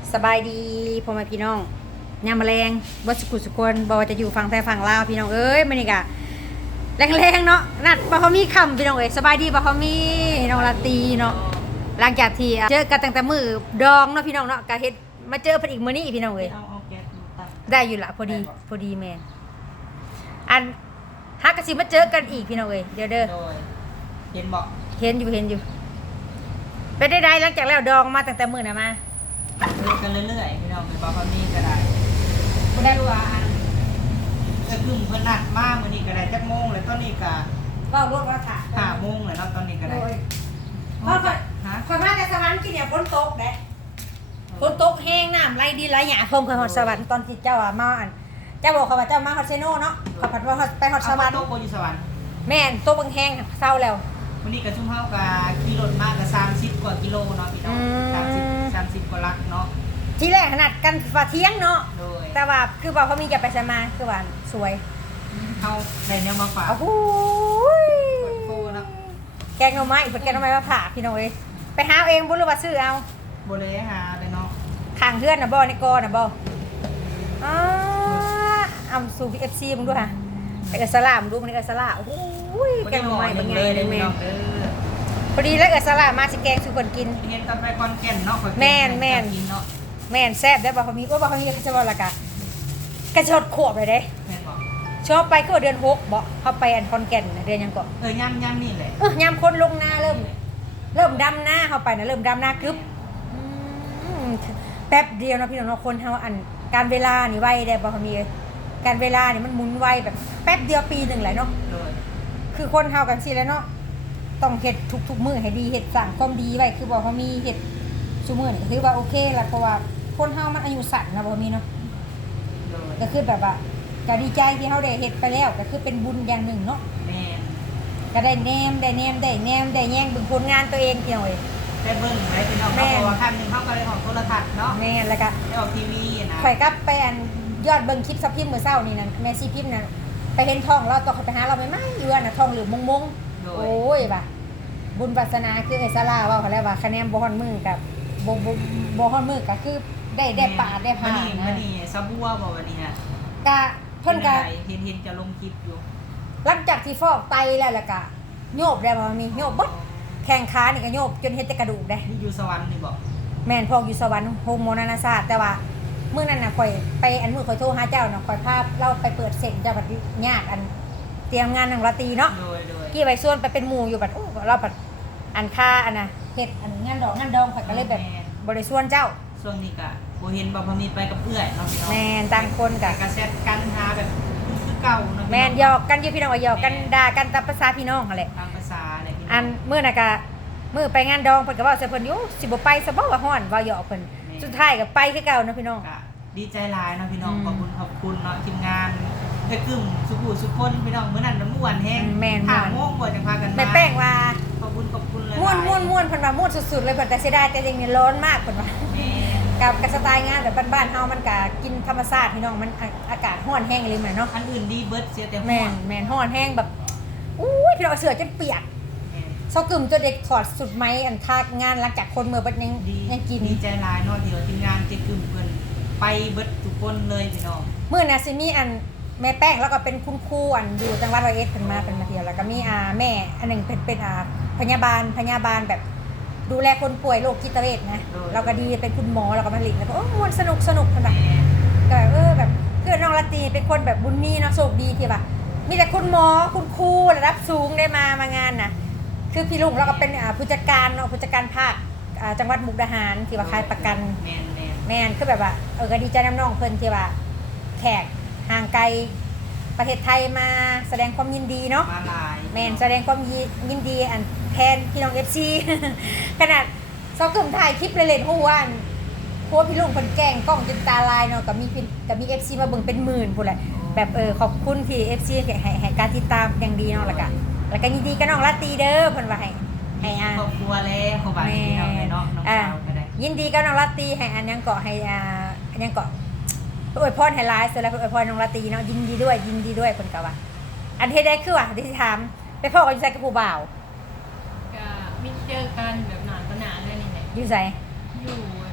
สบายดีพ่อแม่พี่น้องยามแมลงบ่สุขุสุคนบ่ว่าจะอยู่ฝั่งไทยฝั่งลาวพี่น้องเอ้ยมื้อนี้ก็แรงๆเนาะนัดบ่เขามีค่ำพี่น้องเอ้ยสบายดีบ่เขามีน้องลาตรีเนาะหลังจากที่เจอกันตั้งแต่มื้อดองเนาะพี่น้องเนาะก็เฮ็ดมาเจอเพิ่นอีกมื้อนี้พี่น้องเอ้ยเอาแก๊สตัดได้อยู่ละพอดีแม่นอันฮักก็สิมาเจอกันอีกพี่น้องเอ้ยเดี๋ยวเด้อโดยเห็นบอกเห็นอยู่เป็นได้หลังจากแล้วดองมาตั้งแต่มื้อน่ะมาเรื่อยกันเรื่อยๆพี่น้องเป็นบอลนี่ก็ได้บ่ได้รู้ว่าอันจะกึ่งเพิ่นนัดมามื้อนี้ก็ได้จักโมงเลยตอนนี้ก็เว้ารถว่าค่ะ 5 โมงเลยเนาะตอนนี้ก็ได้เพราะว่าฮะคนมาจากสวรรค์กินเนี่ยฝนตกเด้ฝนตกแห้งน้ำไหลดินไหลหยาเพิ่มเคยฮอดสวรรค์ตอนที่เจ้ามาอันเจ้าบอกเขาว่าเจ้ามาฮอดเซโนเนาะเขาผัดว่าไปฮอดสวรรค์โต๊ะโกอยู่สวรรค์แม่นโตบางแห้งเศร้าแล้ววันนี้ก็ชุ่มเฮาก็ขี่รถมาก็30กว่ากิโลเนาะพี่น้อง30กว่าลักเนาะที่แรกขนาดกันฝ่าเที่ยงเนาะโดยแต่ว่าคือบอกเขามีจะไปสมาคือว่าสวยเฮาได้แนวมาฝากโอ้โหโฟเนาะแกงหน่อไม้เป็นแกงหน่อไม้มาผ่าพี่น้องเอ้ยไปหาเอาเองบุหรือว่าซื้อเอาบ่เลยหาเลยเนาะข้างเพื่อนนะบ่ในกอนะบ่อ๋อเอาสู่ FC มึงดูค่ะไอ้กระสลามดูมันกระสลาโอ้โหแกงหน่อไม้เป็นไงเลยแม่พี่น้องเด้อพอดีแล้วเอิสลามาสิแกงสุคนกินเห็นตอนไปคอนแก่นเนาะข้อยแม่นกินเนาะแม่นแซ่บได้บ่เขามีว่าบ่เขามีจะบ่ละกะกระชดขวบเลยเด้แม่นบอกชอบไปก็เดือน6บ่เขาไปอันคอนแก่นน่ะเดือนหยังก็ย่ำนี่แหละยามคนลงนาเริ่มดำหน้าเข้าไปนะเริ่มดำหน้ากึบอืมแป๊บเดียวนะพี่น้องเนาะคนเฮาอันการเวลานี่ไวได้บ่เขามีการเวลานี่มันหมุนไวแบบแป๊บเดียวปีหนึงแหละเนาะโดยคือคนเฮากันสิแหล้วเนาะต้องเฮ็ดทุกๆมื้อให้ดีเฮ็ดสร้างความดีไว้คือบ่เขามีเฮ็ดซุมื้อนี่ก็ถือว่าโอเคละเพราะว่าคนเฮามันอายุสั้นนะบ่มีเนาะโดยก็คือแบบว่าก็ดีใจที่เฮาได้เฮ็ดไปแล้วก็คือเป็นบุญอย่างหนึ่งเนาะแม่นก็ได้แนมได้แย่งเบิ่งผลงานตัวเองพี่น้องเอ้ยได้เบิ่งไหมพี่น้องแม่เขาบอกว่าครั้งหนึงเขาก็ได้ออกโทรทัศน์เนาะแม่นแล้วก็ได้ออกทีวีนะข่อยกลับไปอันยอดเบิ่งคลิปซับพิมพ์มื้อเช้านี่นั่นแม่ซีพิมพ์น่ะไปเห็นท้องเราต้องไปหาเราไม่ๆอยู่อันน่ะท้องเหลืองมงๆโดยโอ้ยว่ะบุญวาสนาคือไอ้ซาลาว่าเขาแล้วว่าคะแนนบ่ฮอนมือกับบ่ฮอนมือก็คือได้ปาดได้ผ่านมันะนี่ซาบัวบอกวันนี้ฮะกะเพิ่นก็เห็นจะลงคลิปอยู่หลังจากที่ฟอกไตแล้วก็โยบได้บ่มีโยบเบิดแข้งขานี่ก็โยบจนเฮ็ดแต่กระดูกได้นี่อยู่สวรรค์นี่บอกแม่นพอกอยู่สวรรค์โฮโมนานาศาสตร์แต่ว่ามื้อนั้นน่ะข่อยไปอันมื้อข่อยโทรหาเจ้าน่ะข่อยพาเราไปเปิดเซ็นเจ้าบัดญาติอันเตรียมงานนางราตรีเนาะโดยกี่ไว้ส่วนไปเป็นหมู่อยู่บัดโอ้เราบัดอันค่าอันน่ะเฮ็ดอันงานดอกงานดองข่อยก็เลยแบบบ่ได้ส่วนเจ้าช่วงนี้ก็โบเห็นบอกพอมีไปกับเพื่อนเนาะพี่น้องแม่นต่างคนก็กระแซดกันหาแบบคือเก่าเนาะแม่นหยอกกันอยู่พี่น้องว่าหยอกกันด่ากันตามภาษาพี่น้องนั่นแหละตามภาษาอะไรพี่น้องอันมื้อน่ะก็มื้อไปงานดองเพิ่นก็เว้าใส่เพิ่นอยู่สิบ่ไปซะบ่ว่าฮ้อนเว้าหยอกเพิ่นสุดท้ายก็ไปคือเก่าเนาะพี่น้องก็ดีใจหลายเนาะพี่น้องอืมขอบคุณเนาะทีมงานเฮ็ดกึ่มสุขุสุขคนพี่น้องมื้อนั้นน้ำม่วนแห้งแม่นถามโมงบ่จังพากันมาแม่แป้งว่าขอบคุณเลยม่วนเพิ่นว่าม่วนสุดๆเลยเพิ่นแต่เสียดายแต่จริงๆร้อนมากเพิ่นว่าแม่กับสไตล์งานแบบบ้านๆเฮามันก็กินธรรมชาติพี่น้องมันอากาศร้อนแห้งเลยแม่เนาะอันอื่นดีเบิดเสียแต่แม่นร้อนแห้งแบบอู้ยพี่น้องเอาเสื้อจนเปียกแม่เซากึ่มจนเด็กถอดสุดไหมอันทากงานหลังจากคนเมื่อบัดยังกินดีใจหลายเนาะที่ว่าทีมงานเจ๊กึ่มเพิ่นไปเบิดทุกคนเลยพี่น้องมื้อน่ะสิมีอันแม่แป้งแล้วก็เป็นคุณครูอันอยู่จังหวัดร้อยเอ็ดเพิ่นมาเที่ยวแล้วก็มีแม่อันหนึงเป็นพยาบาลแบบดูแลคนป่วยโรคจิตเวชนะเราก็ดีเป็นคุณหมอเราก็มาหลิงแล้วก็โอ้ม่วนสนุกเพิ่นว่าแม่ก็แบบคือน้องละตีเป็นคนแบบบุญมีเนาะโชคดีที่ว่ามีแต่คุณหมอคุณครูระดับสูงได้มางานน่ะคือพี่ลุงเราก็เป็นผู้จัดการเนาะผู้จัดการภาคจังหวัดมุกดาหารที่ว่าขายประกันแม่นคือแบบว่าก็ดีใจน้ำน้องเพิ่นที่ว่าแขกห่างไกลประเทศไทยมาแสดงความยินดีเนาะมาหลายแม่นแสดงความยินดีอันแทนพี่น้อง FC ขนาดเซากึ่มถ่ายคลิปเล่นๆฮู้ว่าพวกพี่ลุงเพิ่นแกล้งกล้องจนตาลายเนาะก็มี FC มาเบิ่งเป็นหมื่นพุ่นแหละแบบขอบคุณที่ FC ให้การติดตามอย่างดีเนาะแล้วก็ยินดีกับน้องลาตรีเด้อเพิ่นว่าให้ครอบครัวแล้วเขาบาดพี่น้องเลยเนาะน้องสาวก็ได้ยินดีกับน้องลาตรีให้อันยังเกาะให้อันยังเกาะอวยพรให้หลายสุดแล้วอวยพรน้องลาตรีเนาะยินดีด้วยเพิ่นก็ว่าอันเฮ็ดได้คือว่าที่ถามไปพ่อก็อยู่ไสกับผู้บ่าวก็มีเจอกันแบบนานก็นานเลยนี่แหละอยู่ไสอยู่โค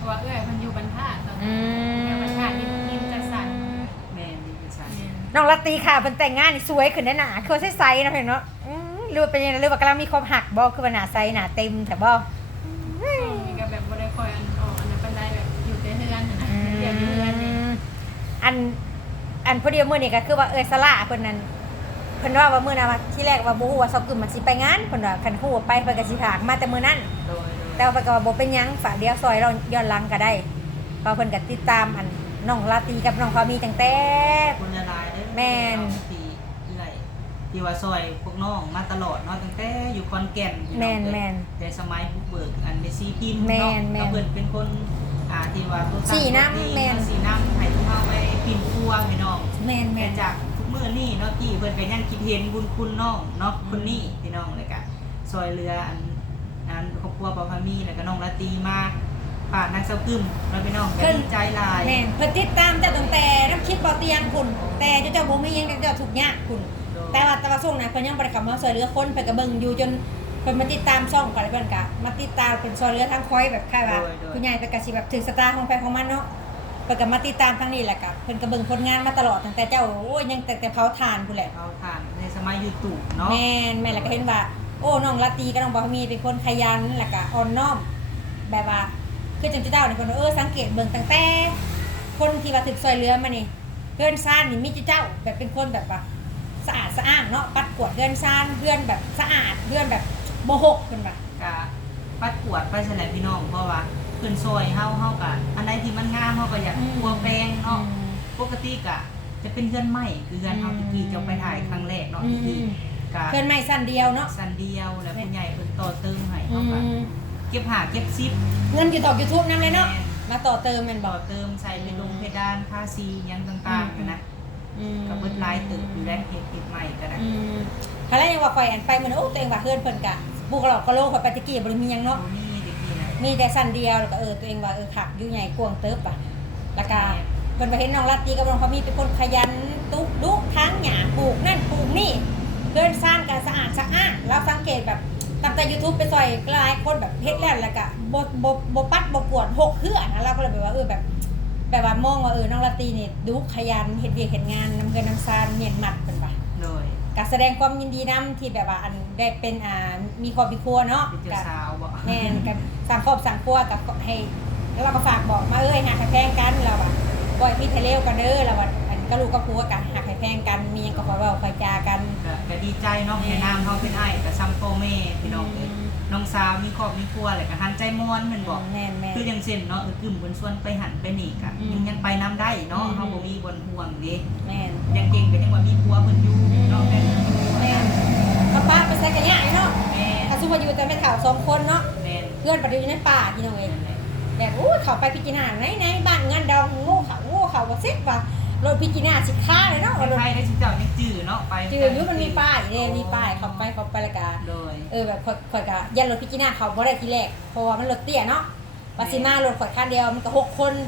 ราะว่าเอ้ยมันอยู่บรรทัดตอนอืนี้มบรรทัดริมจัดสรรแม่ดีเป็นชั้นน้องลาตรีค่ะเพิ่นแต่งงานนี่สวยขึ้นแน่หนาคือใสๆนะเพิ่นเนาะหรือว่าเป็นยังไงหรือว่ากำลังมีความหักบ่คือว่าหน้าใสหน้าเต็มแต่บ่นี่ก็แบบบ่ได้คอยอันออกอันนั้นปานใดแบบอยู่แต่เฮือนนะเรียนอยู่เฮือนนี่อันพอดีมื้อนี้ก็คือว่าสละเพิ่นนั้นเพิ่นว่ามื้อนั้นว่าที่แรกว่าบ่ฮู้ว่าซอกกึมมันสิไปงานเพิ่นว่าคันฮู้ว่าไปเพิ่นก็สิพากมาแต่มื้อนั้นโดยแต่ว่าเพิ่นก็ว่าบ่เป็นหยังฝากเดียวซอยเราย้อนหลังก็ได้เพราะเพิ่นก็ติดตามอันน้องลาตรีกับน้องพามีตั้งแต่คุณละลายได้แม่นที่ไรที่ว่าซอยพวกน้องมาตลอดเนาะตั้งแต่อยู่คอนแก่นแม่นแต่สมัยบุกเบิกอันเมซี่พิมพ์แม่เนาะนแม่นก็เพิ่นเป็นคนที่ว่าตัวสีน้ำแม่นสีน้ำให้ทุกเฮาไปพิมพ์ทั่วพี่น้องแม่นแต่จากทุกมื้อนี้เนาะที่เพิ่นก็ยังคิดเห็นบุญคุณน้องเนาะคนนี้พี่น้องเลยก็ซอยเรืออันครอบครัวปอพามีแล้วก็น้องละตีมาป่านนางเซากึมเนาะพี่น้องก็ดีใจหลายแม่นเพิ่นติดตามเจ้าตั้งแต่น้ำคลิปบ่เตียงคุณแต่เจ้าบ่มีหยังเจ้าทุกข์ยากคุณแต่ว่าช่วงนั้นเพิ่นยังบ่ได้เข้ามาช่วยเหลือคนเพิ่นก็เบิ่งอยู่จนเพิ่นมาติดตามช่องก่อนแล้วเพิ่นก็มาติดตามเป็นช่วยเหลือทางคอยแบบคล้ายว่าคุณยายเพิ่นก็สิแบบถึงสตาร์ของไผของมันเนาะเพิ่นก็มาติดตามทางนี้แหละก็เพิ่นก็เบิ่งผลงานมาตลอดตั้งแต่เจ้าโอ้ยยังแต่เผาถ่านพุ่นแหละเราผ่านในสมัย YouTube เนาะแม่แล้วก็เห็นว่าโอ้น้องลาตรีกับน้องบ่มีเป็นคนขยันแล้วก็อ่อนน้อมแบบว่าคือจังสิเจ้านี่เพิ่นว่าสังเกตเบิ่งตั้งแต่คนที่ว่าถึกซอยเหลือมานี่เพื่อนซ่านนี่มีเจ้าแบบเป็นคนแบบว่าสะอาดสะอ้านเนาะปัดกวาดเพื่อนซ่านเพื่อนแบบสะอาดเพื่อนแบบบ่หกเพิ่นว่าก็ปัดกวาดไปแสดงพี่น้องเพราะว่าเพิ่นซอยเฮาก็อันใดที่มันงามเฮาก็อยากกลัวแปลงเนาะปกติก็จะเป็นเฮือนใหม่คือเฮือนเฮาที่จะไปถ่ายครั้งแรกเนาะที่ก็เพื่อนไม่สั้นเดียวเนาะสันเดียวแล้วผู้ใหญ่เพิ่นต่อเติมให้อืเฮาก็มเก็บหาเก็บซิปเงินอยู่ต่อ YouTube นำเลยเนาะมาต่อเติมแม่นบ่ต่อเติมใส่เป็นลงเพดานภาษีหยังต่างๆนะก็เบิดหลายตึกอยู่แล้วเฮ็ดใหม่ก็ได้ครั้งแรกยังว่าข่อยอันไปเหมือนโอ้ตัวเองว่าเพื่อนเพิ่นกะบุกหลอกกะโลกข่อยไปตะกี้บ่ได้มีหยังเนาะบ่มีเด็กนี่นะมีแต่สั้นเดียวแล้วก็ตัวเองว่าขักอยู่ใหญ่กวางเติบอ่ะแล้วก็เพิ่นไปเห็นน้องลาตรีกับน้องเขามีเป็นคนขยันตุ๊กดุทางหญ้าปลูกนั่นปลูกนี่เพื่อนสร้างกันสะอาดสะอ้านเราสังเกตแบบตั้งแต่ YouTube ไปซอยหลายคนแบบเฮ็ดแล้วก็บ่ปัดบ่กวดหกเฮือนะเราก็เลยแบบว่าแบบว่ามองว่าน้องลาตรีนี่ดุขยันเฮ็ดเวียกเฮ็ดงานนำเงินนำซานเมียนมัดเพิ่นว่าโดยก็แสดงความยินดีนํที่แบบว่าอันได้เป็นมีครอบครัวเนาะเป็นเจ้าสาวบ่แม่นกันสั่งครอบสั่งครัวกับให้แล้วเราก็ฝากบอกมาหาใครแพงกันเราอ่ะบ่อยมีทะเลวกันเด้อเราว่าอันก็ลูกก็ผัวกันหาใครแพงกันมีหยังก็ขอเว้าขอจากันก็ดีใจเนาะแม่นามเฮาเป็นอ้ายก็ซ้ำพ่อแม่พี่น้องเอ้ยน้องสาวมีครอบมีครัวแล้วก็หันใจม่วนแม่นบ่แม่นคืออย่างเช่นเนาะกึ่มเพิ่นชวนไปหันไปนี่ก็อืมยังไปนํได้เนาะอืมเฮาบ่มีบนห่วงเด้แม่นยังเก่งก็ยังว่ามีผัวเพิ่นอยู่เนาะแม่นแม่นเขาป้าไปใส่กระยะเนาะแม่นถ้าสมมุติอยู่แต่ไม่ข่าว2คนเนาะแม่นเพื่อนปฏิอยู่ในป่าพี่น้องเองแบบเขาไปพิจารณาไหนบ้านเงินดองโง่เขาบ่เซ็ตว่ารถพิจารณาสิค้าเลยเนาะใครได้สิเจ้ายังจื้อเนาะไปจืออยู่มันมีป้ายเด้มีป้ายเขาไปแล้วก็โดยแบบข่อยก็ยันรถพิจินาเขาบ่ได้ทีแรกเพราะว่ามันรถเตี้ยเนาะว่าสิมารถข่อยคันเดียวมันก็6 คน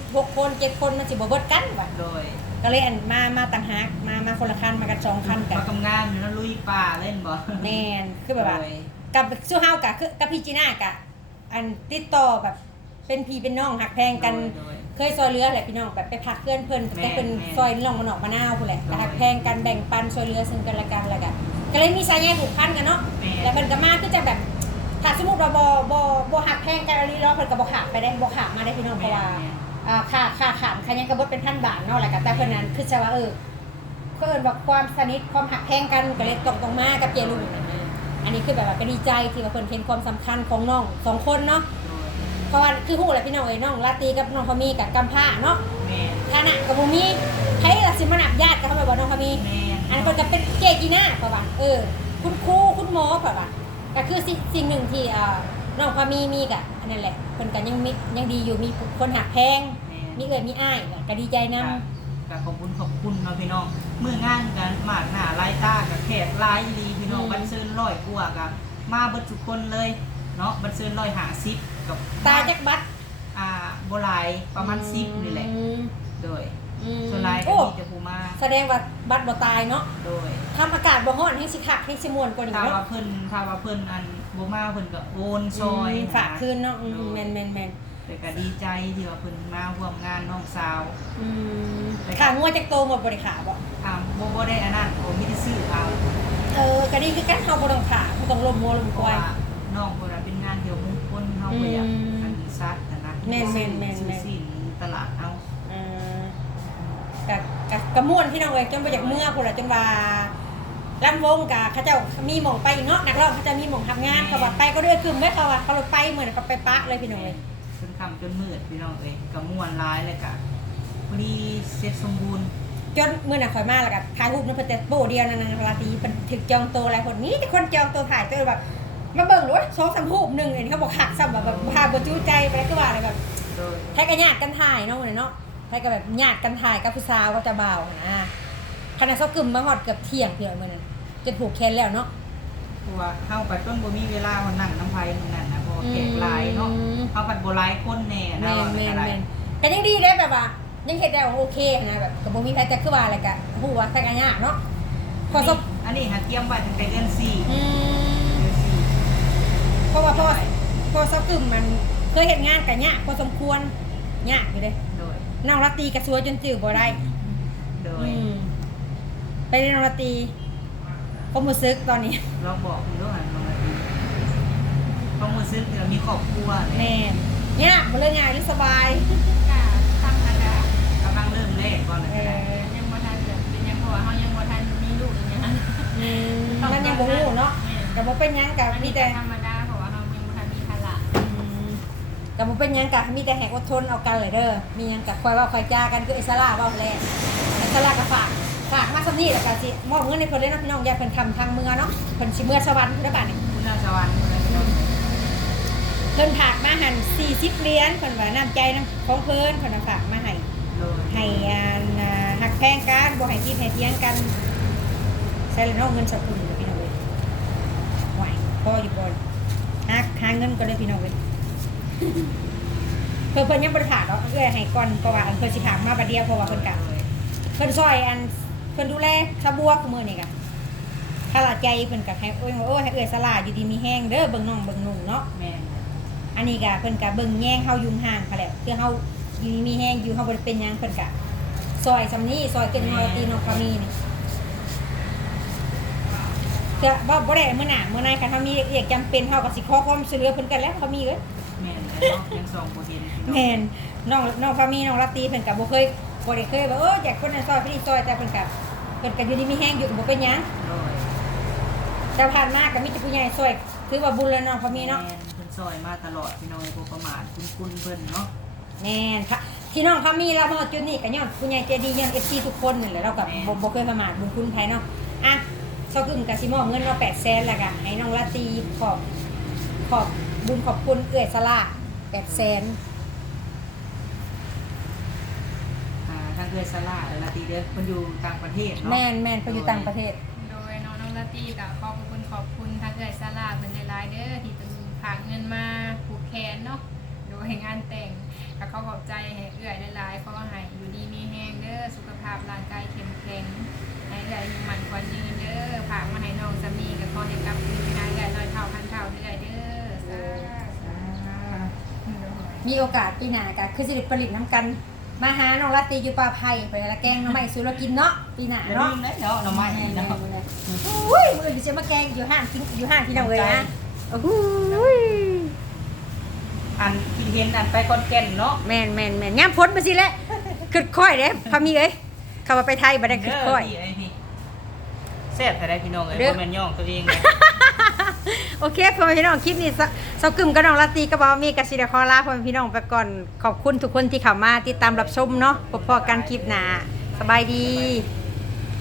7 คนมันสิบ่เบิดกันว่ะโดยก็เลยอันมาต่างหากมาคนละคันมากัน2คันกันมาทำงานอยู่แล้วลุยป่าเล่นบ่แม่นคือแบบว่าโดยกับสู้เฮากะคือกับพิจินากะอันติดต่อแบบเป็นพี่เป็นน้องหักแพงกันโดยเคยซอยเรือแหละพี่น้องแบบไปพักเพื่อนเพิ่นแต่เป็นแม่นซอยลองมานอกมะนาวพุ่นแหละโดยหักแพงกันแบ่งปันซอยเรือซึ่งกันและกันแล้วก็เลยมีสายใยผูกพันกันเนาะแม่นแล้วเพิ่นก็มาคือจะแบบถ้าสมมุติว่าบ่หักแพงกันอะไรเนาะเพิ่นก็บ่ขาดไปได้บ่ขาดมาได้พี่น้องเพราะว่าค่าขามคันยังก็บ่เป็นพันบาทเนาะแล้วก็แต่เพิ่นนั้นคือจะว่าเพิ่นว่าความสนิทความหักแพงกันก็เลยตรงมากับเจลุงอันนี้คือแบบว่าก็ดีใจที่ว่าเพิ่นเห็นความสำคัญของน้องสองคนเนาะโดยเพราะว่าคือฮู้แหละพี่น้องน้องลาตรีกับน้องพามีกับกำพร้าเนาะแม่นฐานะก็บ่มีใครล่ะสิมานับญาติกันเฮาแบบว่าน้องพามีแม่นอันคนก็เป็นเกกีน่าเพราะว่าคุณครูคุณหมอเพราะว่าก็คือสิ่งหนึ่งที่น้องพามีกะอันนั้นแหละเพิ่นก็ยังดีอยู่มีคนหักแพงแม่นมีมีอ้ายก็ดีใจนำก็ขอบคุณเนาะพี่น้องมื้องานกันหมากหน้าลายตากับแขกหลายอีหลีพี่น้องอืมบันเซิน100กว่ากับมาเบิดทุกคนเลยเนาะบันเซิน150กับตายจักบัดบ่หลายประมาณ10นี่แหละ โดยส่วนหลายก็โอ้มีแต่ผู้มาแสดงว่าบัดบ่ตายเนาะโดยทำอากาศบ่ร้อนให้สิคักให้สิม่วนกว่านี้ถ้าเนาะว่าเพิ่นอันบ่มาเพิ่นก็โอนซอยฝากคืนเนาะโดยแม่นแต่ก็ดีใจที่ว่าเพิ่นมาร่วมงานน้องสาวขางัวจากโตหมดบริขาบ่ถามบ่ได้อันนั้นผมมีแต่ซื้อเอาก็ดีคือกันเฮาบ่ต้องขาบ่ต้องลมงัวลมเพคราะวายว่าน้องเพิ่นเป็นงานเดียวมงคลเฮาบ่อยากอันซัดนะแม่นซื้อสินตลาดเอากะม่วนพี่น้องเอ้ยจนบ่อยากเมื่อพุ่นล่ะจนว่าลำวงกะเขาเจ้ามีหม่องไปเนาะนักร้องเขาจะมีหม่องทำงานเขาว่าไปก็เด้อกึ่มเด้เขาว่าเขาเลยไปเหมือนก็ไปปะเลยพี่น้องเอ้ยจนค่ำจนมืดพี่น้องเอ้ยก็ม่วนหลายเลยก็พอดีเสร็จสมบูรณ์จนมื้อน่ะข่อยมาแล้วก็ถ่ายรูปนำเพิ่นแต่โปเดียวนั่นน่ะราตรีเพิ่นถึกจองโตหลายคนนี้แต่คนจองโตถ่ายตัวแบบมาเบิ่งโลด2-3รูปนึงอันนี้เขาบอกหักซ้ำแบบพาบ่จู้ใจไปคือว่าอะไรแบบโดยแท้ก็ญาติกันถ่ายเนาะมื้อนี้เนาะแท้ก็แบบญาติกันถ่ายกับผู้สาวกับเจ้าบ่าวนะขณะเซากึมมาฮอดเกือบเที่ยงพี่น้องมื้อนั้นจนผูกแขนแล้วเนาะเพราะว่าเฮาไปต้นบ่มีเวลามานั่งน้ำไผนั่นน่ะเพราะว่าแขกหลายเนาะเฮาปัดบ่หลายคนแน่นะแม่นว่าแม่นอะไรแม่นก็ยังดีได้แบบว่ายังเฮ็ดได้โอเคนะแบบก็บ่มีใครแต่คือว่าอะไรก็ฮู้ว่าแท้ก็ยากเนาะพอซบอันนี้หาเตรียมไว้ตั้งแต่เดือน4 อืมเดือน4 เพราะว่าพอเซากึมมันเคยเฮ็ดงานก็ยากพอสมควรยากอยู่เด้โดยนางรัตตีก็สวยจนจื้อบ่ได้โดยไปเรียนนางรัตตีผมรู้สึกตอนนี้เราบอกคุณด้วยน้องนาทีเพราะมือซื้อเรามีครอบครัวแม่เนี่ยบ่เลยง่ายหรือสบายก็ตั้งอันละกำลังเริ่มแรกก่อนเลยยังบ่ทันแบบเป็นยังเพราะว่าเฮายังบ่ทันมีลูกอย่างนั้นมันยังบ่ฮู้เนาะก็บ่เป็นหยังก็อันมีนี้แต่ก็ธรรมดาเพราะว่าเฮายังบ่ทันมีภาระก็บ่เป็นหยังก็มีแต่แหกอดทนเอากันเลยเด้อมีหยังก็คอยเว้าคอยจากันคือไอ้สลาเว้าแลไอ้สลาก็ฝากมาซำนี้แล้วก็สิมอบเงินให้เพิ่นเลยเนาะพี่น้องอย่าเพิ่นทำทางเมืองเนาะเพิ่นสิเมื่อสวรรค์ได้อบัดนี้คุณอาสวรรค์เพิ่นฝากมาหั่น40เหรียญเพิ่นว่าน้ำใจนำของเพิ่นเพิ่นฝากมาให้โดยให้หักแพงกันบ่ให้คิดให้เถียงกันใส่แล้วเนาะเงินสกุลพี่น้องเอ้ยไหวพออยู่บ่หาเงินก็ได้พี่น้องเอ้ย เพิ่นยังบ่ได้ถามเนาะเอ้ยให้ก่อนเพราะว่าเพิ่นสิถามมาบัดเดียวเพราะว่าเพิ่นกะเพิ่นซอยเพิ่นดูแลชาวบัวคุมื้อนี่กะถ้าละใจเพิ่นกะให้โอ้ยให้เอ้ยสลาอยู่ดีมีแห้งเด้อเบิ่งน้องเบิ่งนุ่งเนาะแม่อันนี้กะเพิ่นกะเบิ่งแย่งเฮายุ่งห่างค่ะแหละคือเฮาอยู่ดีมีแห้งอยู่เฮาบ่ได้เป็นหยังเพิ่นกะซอยซำนี้ซอยเกินเฮาตีน้องพามีนี่ก็บ่ได้มื้อหน้ามื้อในคันเฮามีเรียกจำเป็นเฮาก็สิขอความช่วยเหลือเพิ่นกันแล้วพามีเอ้ยแม่เนาะยังสองโปรตีนแม่นน้องพามีน้องรัตตีเพิ่นก็บ่เคยว่าอยากคนนั้นซอยพี่นี่ซอยแต่เพิ่นก็อยู่ดีมีแฮงอยู่ก็บ่เป็นหยังโดยแต่ผ่านมาก็มีแต่ผู้ใหญ่ซอยถือว่าบุญแล้วน้องพามีเนาะแม่เพิ่นซอยมาตลอดพี่น้องบ่ประมาทคุณเพิ่นเนาะแม่นค่ะที่น้องพามีเรามาจุดนี้ก็ย้อนผู้ใหญ่ใจดีย้อน FC ทุกคนนั่นแหละเราก็บ่เคยประมาทบุญคุณไผเนาะอ่ะซอกึมก็สิมอบเงินเรา800,000แล้วก็ให้น้องรัตตีขอบบุญขอบคุณเอื้อยสลา800,000 ทางเดือนสลาเดือนละตีเดือนเพิ่นอยู่ต่างประเทศเนาะแม่นเพิ่นอยู่ต่างประเทศโดยน้องลาตี้ก็ขอบคุณทางเอื้อยซาลาเพิ่นหลายๆเด้อที่เพิ่นฝากเงินมาผูกแขนเนาะโดยงานแต่งก็ขอบใจให้เอื้อยหลายๆขอให้อยู่ดีมีแรงเด้อสุขภาพร่างกายเข้มแข็งให้เอื้อยอยู่มันกว่ายืนเด้อฝากมาให้น้องสามีก็ขอให้กลับคืนให้เอื้อยร้อยเท่าพันเท่าเอื้อยเด้อสาธุมีโอกาสปีหน้าก็คือสิได้ผลิตน้ำกันมาหาน้องรัตตีอยู่ป่าไผ่ไปละแกงหน้ำไม้สู่เรากินเนาะปีหน้าเนาะเนาะเนาะหน่อไม้เนาะอุ้ยมื้ออื่นสิมาแกงอยู่ห้างกินอยู่ห้างพี่น้องเอ้ยนะโอ้โหยอันที่เห็นอันไปคอนแก่นเนาะแม่นย่ำพ้นมาสิแหละคึดค่อยเด้พามีเอ้ยเข้ามาไปไทยบ่ได้คึดค่อยไอ้นี่แซ่บแต่ได้พี่น้องเอ้ยเด้อบ่แม่นย่องตัวเองเลยโอเคพ่อแม่พี่น้องคลิปนี้เซากึมกับน้องรัตตีกับบ่าวมีกับสิได้ขอลาพ่อแม่พี่น้องไปก่อนขอบคุณทุกคนที่เข้ามาติดตามรับชมเนาะพบกันคลิปหน้าสบายดี